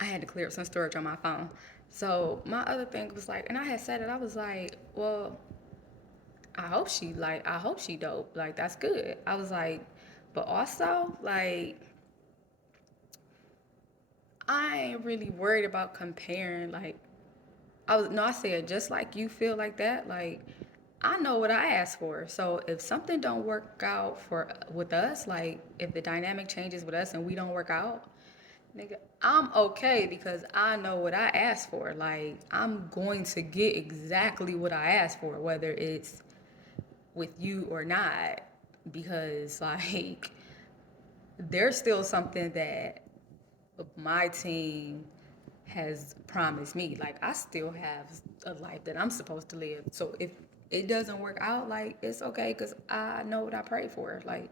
I had to clear up some storage on my phone. So my other thing was like, and I had said it, I was like, well, I hope she dope. Like, that's good. I was like, but also, like, I ain't really worried about comparing. Like, I said, just like you feel like that, like, I know what I asked for. So if something don't work out with us, like, if the dynamic changes with us and we don't work out, nigga, I'm okay because I know what I asked for. Like, I'm going to get exactly what I asked for, whether it's with you or not, because like there's still something that my team has promised me. Like, I still have a life that I'm supposed to live. So if it doesn't work out, like, it's okay because I know what I prayed for. Like,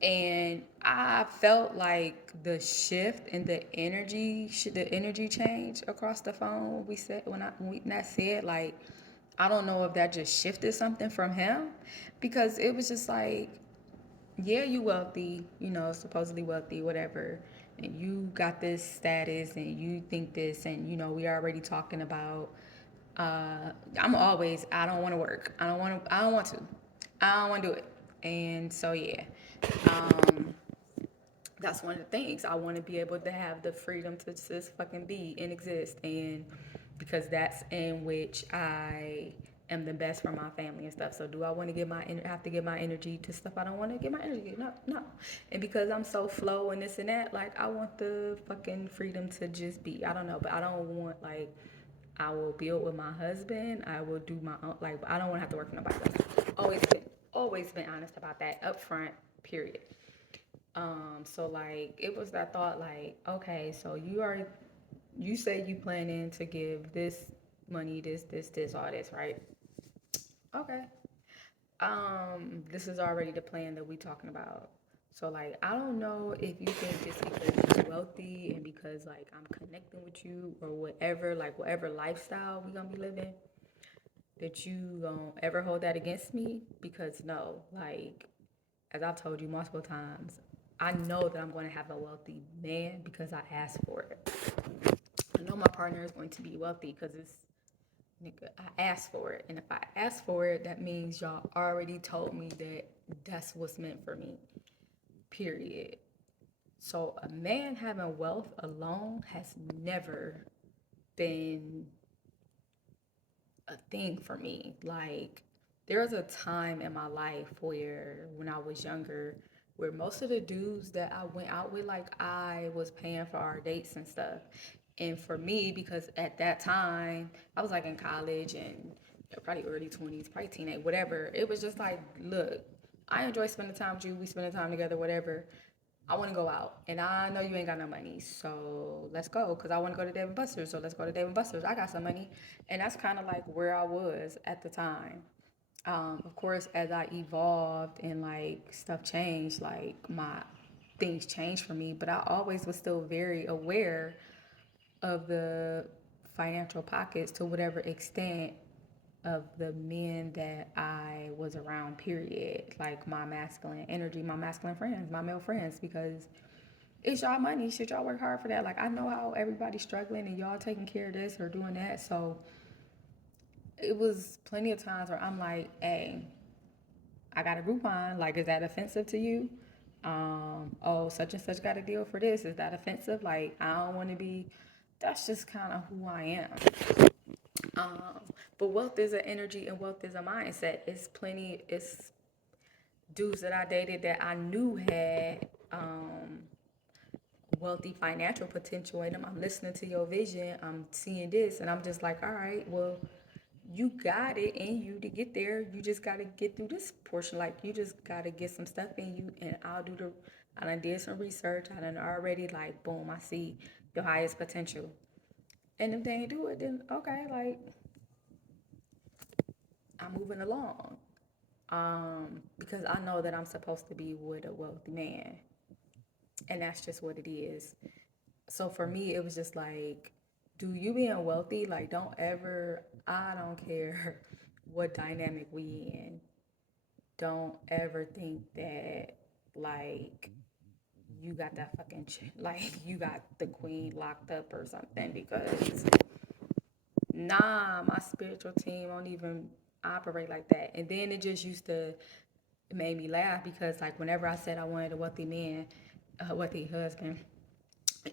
and I felt like the shift in the energy change across the phone. We said when that said, like, I don't know if that just shifted something from him, because it was just like, yeah, you wealthy, supposedly wealthy, whatever, and you got this status and you think this, and we already talking about. I don't want to work. I don't want to. I don't want to do it. And so yeah, um, that's one of the things. I want to be able to have the freedom to just fucking be and exist, and because that's in which I am the best for my family and stuff. So do I want to have to give my energy to stuff I don't want to give my energy? No, no. And because I'm so flow and this and that, like, I want the fucking freedom to just be. I don't know, but I don't want, like, I will build with my husband. I will do my own. Like, I don't want to have to work for nobody else. Always been honest about that up front. Period. So like it was that thought, like, okay, so you say you planning to give this money, this, all this, right? Okay. This is already the plan that we talking about. So like, I don't know if you think it's because you're wealthy and because like I'm connecting with you or whatever, like whatever lifestyle we gonna be living, that you gonna ever hold that against me. Because no, like, as I've told you multiple times, I know that I'm going to have a wealthy man because I asked for it. I know my partner is going to be wealthy because it's, nigga, I asked for it. And if I asked for it, that means y'all already told me that that's what's meant for me. Period. So a man having wealth alone has never been a thing for me. Like, there was a time in my life where, when I was younger, where most of the dudes that I went out with, like, I was paying for our dates and stuff. And for me, because at that time, I was like in college and probably early 20s, probably teenage, whatever. It was just like, look, I enjoy spending time with you. We spending time together, whatever. I want to go out, and I know you ain't got no money, so let's go. Cause I want to go to Dave and Buster's, so let's go to Dave and Buster's. I got some money, and that's kind of like where I was at the time. Of course, as I evolved and like stuff changed, like my things changed for me, but I always was still very aware of the financial pockets to whatever extent of the men that I was around, period. Like my masculine energy, my masculine friends, my male friends, because it's y'all money. Should y'all work hard for that? Like, I know how everybody's struggling and y'all taking care of this or doing that. So it was plenty of times where I'm like, hey, I got a Groupon. Like, is that offensive to you? Oh, such and such got a deal for this. Is that offensive? Like, I don't want to be. That's just kind of who I am. Um, but wealth is an energy and wealth is a mindset. It's dudes that I dated that I knew had wealthy financial potential in them. I'm listening to your vision. I'm seeing this, and I'm just like, all right, well, you got it in you to get there. You just got to get through this portion. Like, you just got to get some stuff in you, and I done did some research. I done already, like, boom, I see your highest potential. And if they ain't do it, then okay, like, I'm moving along. Because I know that I'm supposed to be with a wealthy man, and that's just what it is. So for me, it was just like, do you being wealthy, like, I don't care what dynamic we in, don't ever think that, like, you got that fucking like you got the queen locked up or something, because nah, my spiritual team won't even operate like that. And then it just used to make me laugh because like whenever I said I wanted a wealthy man, a wealthy husband,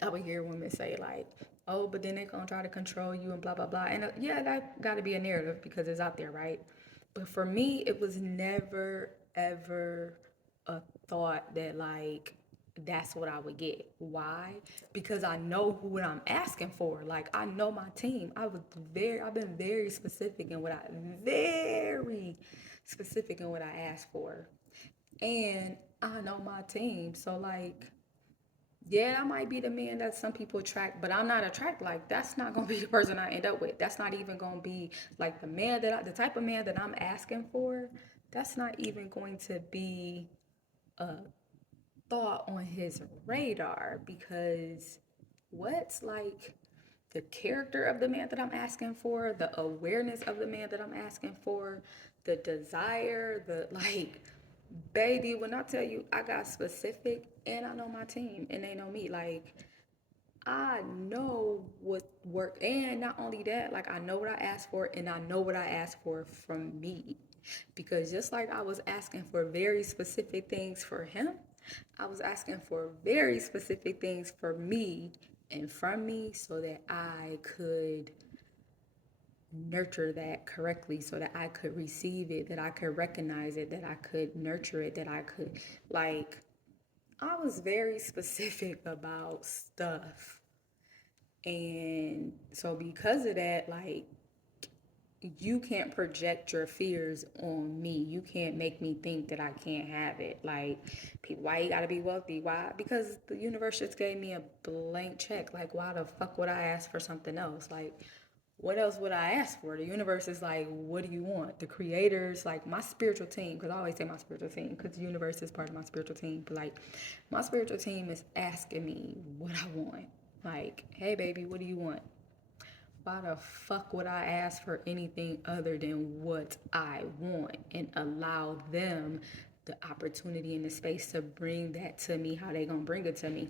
I would hear women say like, "Oh, but then they're gonna try to control you and blah blah blah." And yeah, that got to be a narrative because it's out there, right? But for me, it was never ever a thought that like that's what I would get. Why? Because I know who I'm asking for. Like I know my team. I've been very specific in very specific in what I asked for, and I know my team. So like yeah, I might be the man that some people attract, but I'm not attracted. Like that's not gonna be the person I end up with. That's not even gonna be like the type of man that I'm asking for. That's not even going to be a thought on his radar because what's like the character of the man that I'm asking for, the awareness of the man that I'm asking for, the desire, the like, baby, when I tell you I got specific and I know my team and they know me, like I know what work, and not only that, like I know what I asked for, and I know what I asked for from me. Because just like I was asking for very specific things for him, I was asking for very specific things for me and from me so that I could nurture that correctly, so that I could receive it, that I could recognize it, that I could nurture it, that I could, like, I was very specific about stuff. And so because of that, like you can't project your fears on me. You can't make me think that I can't have it. Like, why you gotta be wealthy? Why? Because the universe just gave me a blank check. Like, why the fuck would I ask for something else? Like, what else would I ask for? The universe is like, what do you want? The creators, like my spiritual team, because I always say my spiritual team, because the universe is part of my spiritual team. But like, my spiritual team is asking me what I want. Like, hey baby, what do you want? Why the fuck would I ask for anything other than what I want and allow them the opportunity and the space to bring that to me, how they gonna bring it to me?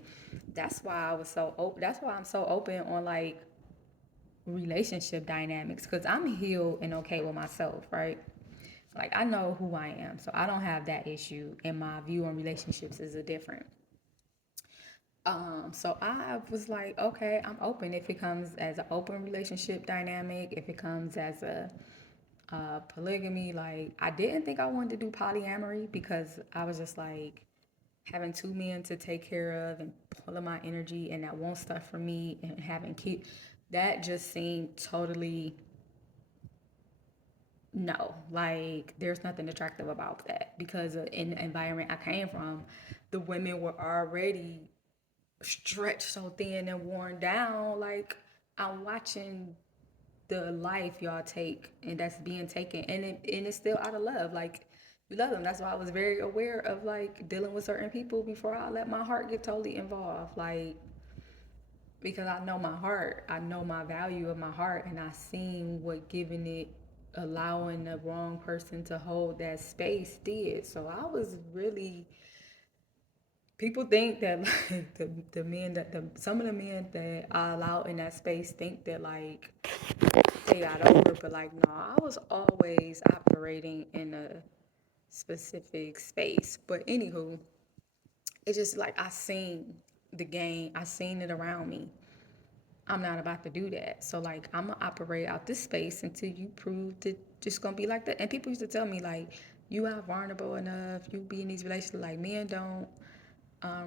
That's why I was so open. That's why I'm so open on like relationship dynamics, because I'm healed and okay with myself, right? Like I know who I am, so I don't have that issue, and my view on relationships is a different. So I was like, okay, I'm open if it comes as an open relationship dynamic, if it comes as a polygamy. Like, I didn't think I wanted to do polyamory because I was just like having two men to take care of and pulling my energy and that won't stuff for me and having kids. That just seemed totally no. Like, there's nothing attractive about that because in the environment I came from, the women were already stretched so thin and worn down. Like I'm watching the life y'all take and that's being taken, and it's still out of love. Like you love them. That's why I was very aware of like dealing with certain people before I let my heart get totally involved. Like because I know my heart, I know my value of my heart, and I seen what giving it, allowing the wrong person to hold that space did. So I was really, people think that like the men that some of the men that I allow in that space think that like they got over, but like no, I was always operating in a specific space. But anywho, it's just like I seen the game, I seen it around me. I'm not about to do that. So like I'm gonna operate out this space until you prove that just gonna be like that. And people used to tell me like you are vulnerable enough, you be in these relationships. Like men don't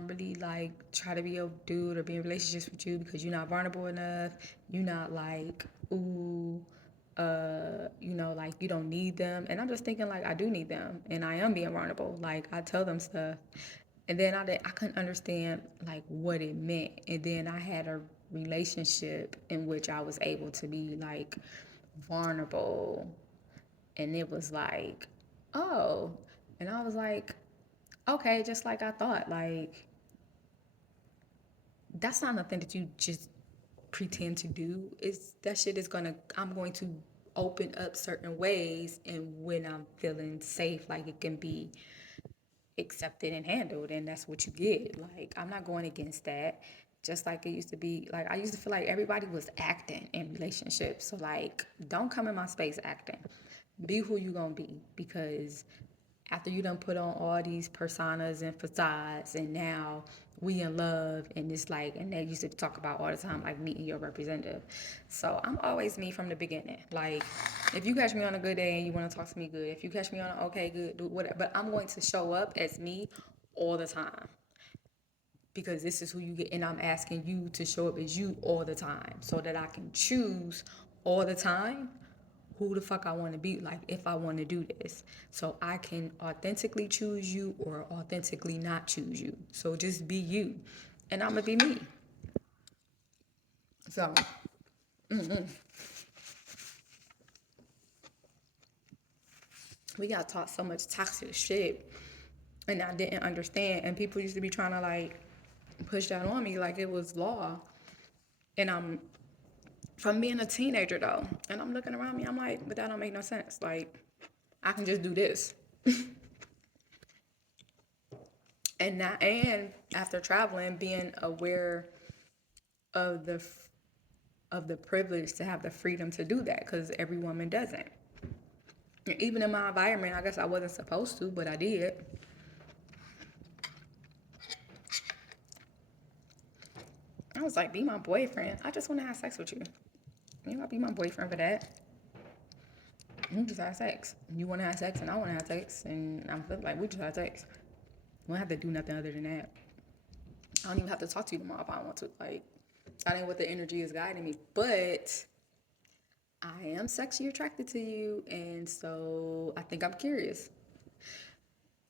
really like try to be a dude or be in relationships with you because you're not vulnerable enough. You're not like ooh, like you don't need them. And I'm just thinking like I do need them, and I am being vulnerable. Like I tell them stuff, and then I couldn't understand like what it meant. And then I had a relationship in which I was able to be like vulnerable, and it was like, oh, and I was like, okay, just like I thought, like that's not nothing that you just pretend to do. It's that shit is gonna, I'm going to open up certain ways, and when I'm feeling safe, like accepted and handled, and that's what you get. Like, I'm not going against that. Just like it used to be, like, I used to feel like everybody was acting in relationships. So, like, don't come in my space acting. Be who you gonna be, because after you done put on all these personas and facades, and now we in love, and it's like, and they used to talk about all the time, like, meeting your representative. So I'm always me from the beginning. Like, if you catch me on a good day and you want to talk to me, good. If you catch me on an okay, good, do whatever. But I'm going to show up as me all the time, because this is who you get, and I'm asking you to show up as you all the time, so that I can choose all the time who the fuck I want to be, like, if I want to do this. So I can authentically choose you or authentically not choose you. So just be you, and I'm gonna be me. So we got taught so much toxic shit, and I didn't understand, and people used to be trying to, like, push that on me like it was law. And I'm from being a teenager though, and I'm looking around me, I'm like, but that don't make no sense. Like, I can just do this. And after traveling, being aware of the privilege to have the freedom to do that, because every woman doesn't. And even in my environment, I guess I wasn't supposed to, but I did. I was like, be my boyfriend. I just want to have sex with you. You gotta be my boyfriend for that. You just have sex. You want to have sex, and I want to have sex, and I'm feeling like we just have sex. We don't have to do nothing other than that. I don't even have to talk to you tomorrow if I want to. Like, that ain't what the energy is guiding me. But I am sexually attracted to you, and so I think I'm curious.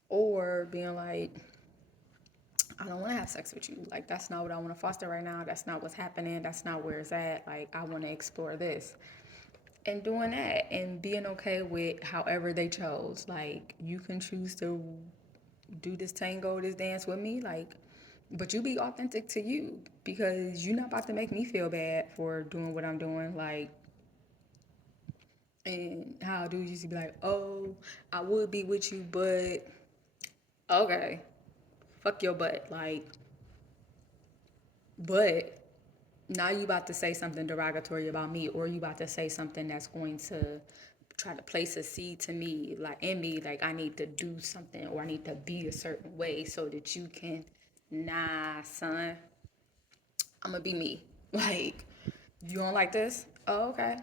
Or being like, I don't want to have sex with you. Like, that's not what I want to foster right now. That's not what's happening. That's not where it's at. Like, I want to explore this. And doing that and being okay with however they chose. Like, you can choose to do this tango, this dance with me. Like, but you be authentic to you, because you're not about to make me feel bad for doing what I'm doing. Like, and how dudes used to be like, oh, I would be with you, but okay, fuck your butt. Like, but now you about to say something derogatory about me, or you about to say something that's going to try to place a seed to me, like in me, like I need to do something or I need to be a certain way so that you can, nah, son, I'm gonna be me. Like, you don't like this? Oh, okay,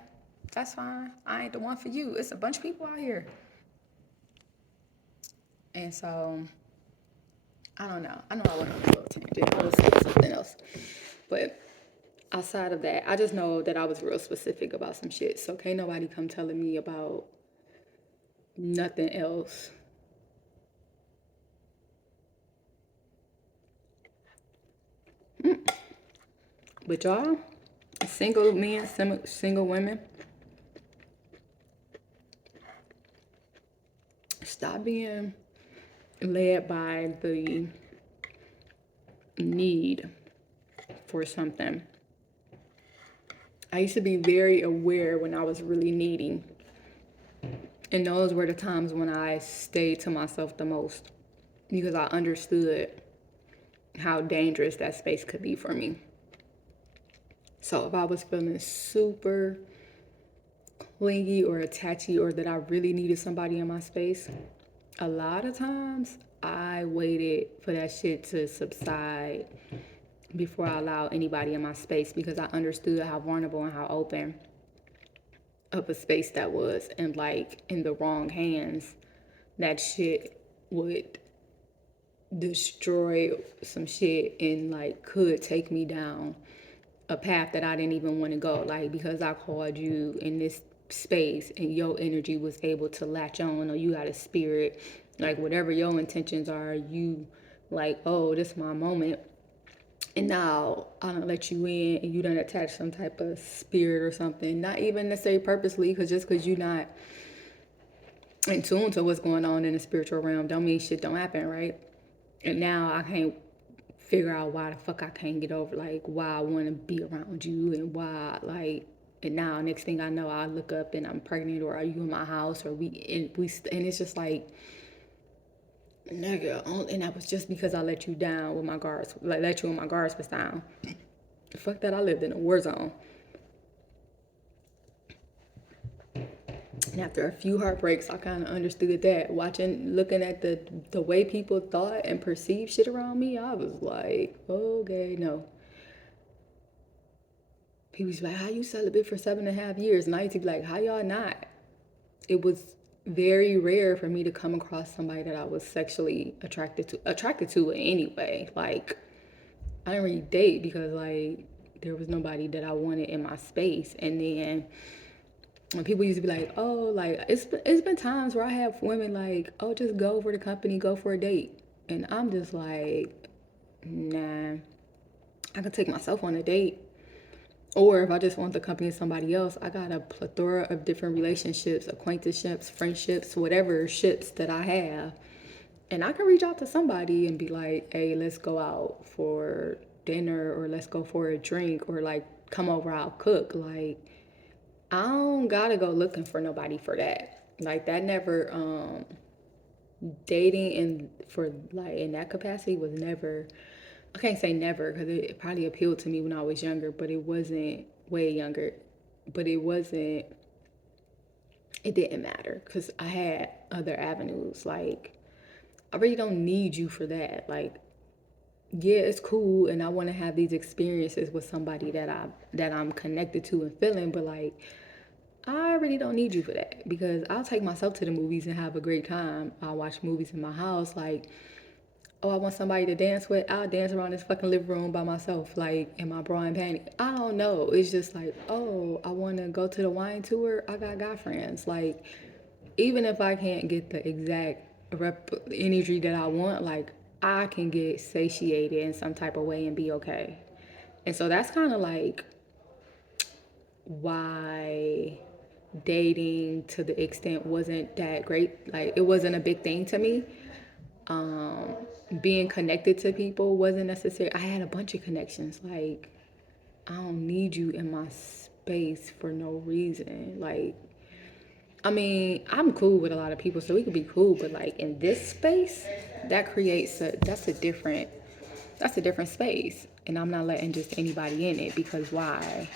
that's fine. I ain't the one for you. It's a bunch of people out here. And so, I don't know. I know I went on a little tangent. I was saying something else. But outside of that, I just know that I was real specific about some shit. So can't nobody come telling me about nothing else. But y'all, single men, single women, stop being led by the need for something. I used to be very aware when I was really needing. And those were the times when I stayed to myself the most, because I understood how dangerous that space could be for me. So if I was feeling super clingy or attachy, or that I really needed somebody in my space, a lot of times I waited for that shit to subside before I allowed anybody in my space, because I understood how vulnerable and how open of a space that was. And like, in the wrong hands, that shit would destroy some shit, and like could take me down a path that I didn't even want to go. Like, because I called you in this space and your energy was able to latch on, or you got a spirit, like whatever your intentions are, you like, oh, this is my moment. And now I don't let you in, and you don't attach some type of spirit or something. Not even to say purposely, because just because you're not in tune to what's going on in the spiritual realm don't mean shit don't happen, right? And now I can't figure out why the fuck I can't get over, like, why I want to be around you, and why, like, and now next thing I know, I look up and I'm pregnant, or are you in my house, or and it's just like, Nigga, and that was just because I let you down with my guards, like let you when my guards was down. Fuck that, I lived in a war zone. And after a few heartbreaks, I kind of understood that. Looking at the way people thought and perceived shit around me, I was like, okay, no. People was like, how you celibate for 7.5 years? And I used to be like, how y'all not? It was very rare for me to come across somebody that I was sexually attracted to anyway. Like, I didn't really date because like there was nobody that I wanted in my space. And then when people used to be like, oh, like it's been times where I have women like, oh, just go for the company, go for a date. And I'm just like, nah, I can take myself on a date. Or if I just want the company of somebody else, I got a plethora of different relationships, acquaintanceships, friendships, whatever ships that I have. And I can reach out to somebody and be like, hey, let's go out for dinner or let's go for a drink or like come over, I'll cook. Like, I don't gotta go looking for nobody for that. Like, that never, dating in for like in that capacity was never, I can't say never because it probably appealed to me when I was younger, but it wasn't way younger. But it didn't matter because I had other avenues. Like, I really don't need you for that. Like, yeah, it's cool and I want to have these experiences with somebody that I'm connected to and feeling, but like I really don't need you for that because I'll take myself to the movies and have a great time. I'll watch movies in my house. Like, oh, I want somebody to dance with. I'll dance around this fucking living room by myself, like in my bra and panties. I don't know. It's just like, oh, I want to go to the wine tour. I got guy friends. Like, even if I can't get the exact energy that I want, like, I can get satiated in some type of way and be okay. And so that's kind of like why dating to the extent wasn't that great. Like, it wasn't a big thing to me. Being connected to people wasn't necessary. I had a bunch of connections. Like, I don't need you in my space for no reason. Like, I mean, I'm cool with a lot of people, so we could be cool, but like in this space, that's a different space. And I'm not letting just anybody in it because why?